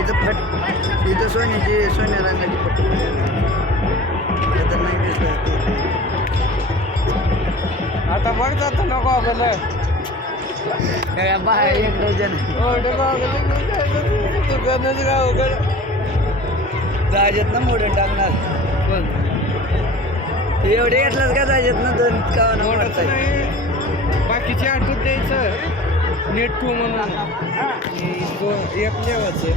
इथं फट इथं सोन्याची सोन्या रंगाची पट्टी खतरनाक दिसलं ते. आता बघ जातो नको आपलं काय बाहेर एक डझन दुकानाचं गावाकडं जायच्यात ना मोठं टाकणार. पण एवढे घेतलास का जायच्यात ना दोन का नाही. बाकीचे आठवत द्यायचं. नेट टू म्हणून. एक लेवाचं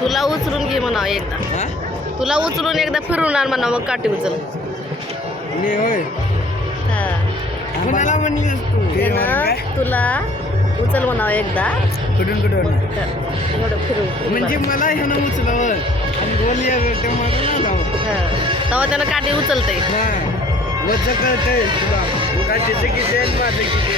तुला उचलून घे म्हणावं एकदा. तुला उचलून एकदा फिरून आण म्हणा मग काठी उचल. मी होय. हा. कुणाला म्हणलीस तू. त्यानं तुला उचल म्हणावं एकदा. कुठून कुठून? फिरून. म्हणजे मला ह्यानं उचलावं. आणि मला हा. तेव्हा त्यानं काठी उचलते कळतंय तुला. काठीचं किती आहे आणि माझं किती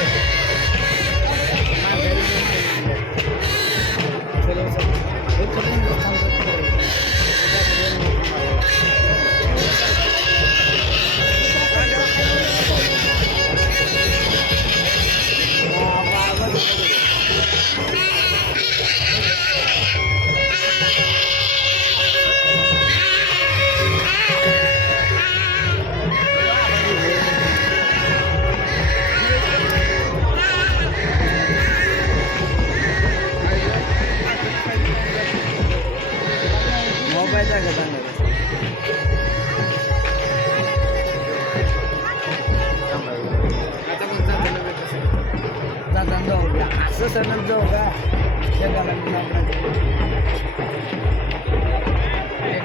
मोबाईल टाका जाऊ का असं सणच जाऊ का?